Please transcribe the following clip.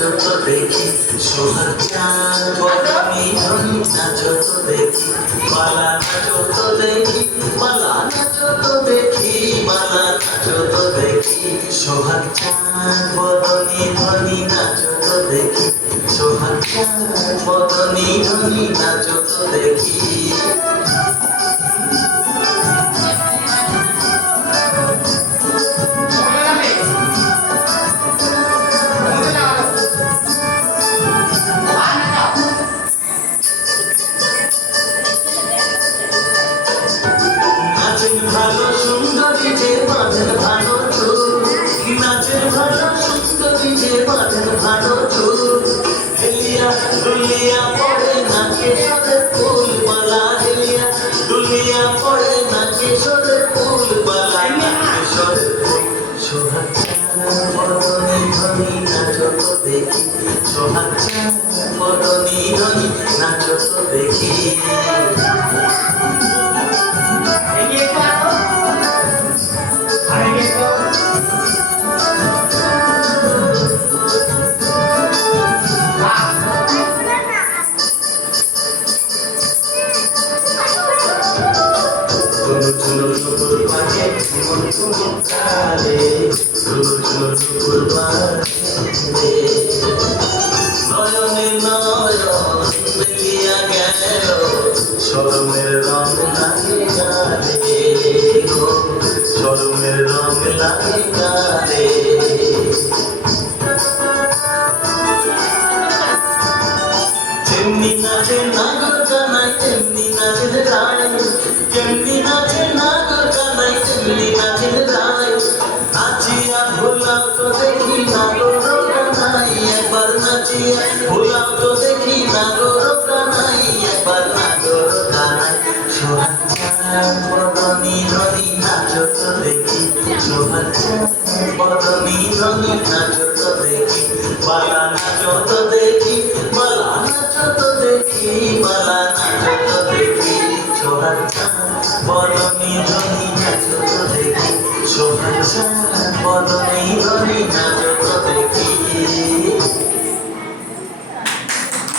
নাচো তো দেখি সোহাগ চাঁদ বদনি ধনি নাচো তো দেখি বালা নাচো তো দেখি বালা নাচো তো দেখি বালা নাচো তো দেখি সোহাগ চাঁদ বদনি ধনি নাচো তো দেখি সোহাগ চাঁদ বদনি ধনি নাচো তো দেখি নাচের ভালো সুন্দরী যে বাঁধেন ভালো চুল নাচের ভালো সুন্দরী যে বাঁধেন ভালো চুল হেলিয়া দুলিয়া পড়ে নাচে সদের ফুল মালা হেলিয়া দুলিয়া পড়ে নাচে সদের ফুল মালা নাচে সদের ফুল সোহাগ চাঁদ বদনি ধনি নাচো তো দেখি সোহাগ চাঁদ বদনি ধনি নাচো তো দেখি শরমের রং লাগে গালে শরমের রং লাগে গালে যেমনি নাচে নাগর কানাই তেমনি নাচের রায় যেমনি নাচে নাগর কানাই তেমনি নাচের রায় নাচিয়া ভোলাও তো দেখি নাগর কানাই একবার নাচিয়া ভোলাও তো দেখি নাগর কানাই একবার নাগর কানাই সোহাগ চাঁদ বদনি ধনি নাচো তো দেখি সোহাগ চাঁদ বদনি ধনি নাচো তো দেখি বালা নাচো তো দেখি বালা নাচো তো দেখি বালা নাচো তো দেখি সোহাগ চাঁদ বদনি ধনি নাচো তো দেখি সোহাগ চাঁদ বদনি ধনি নাচো তো দেখি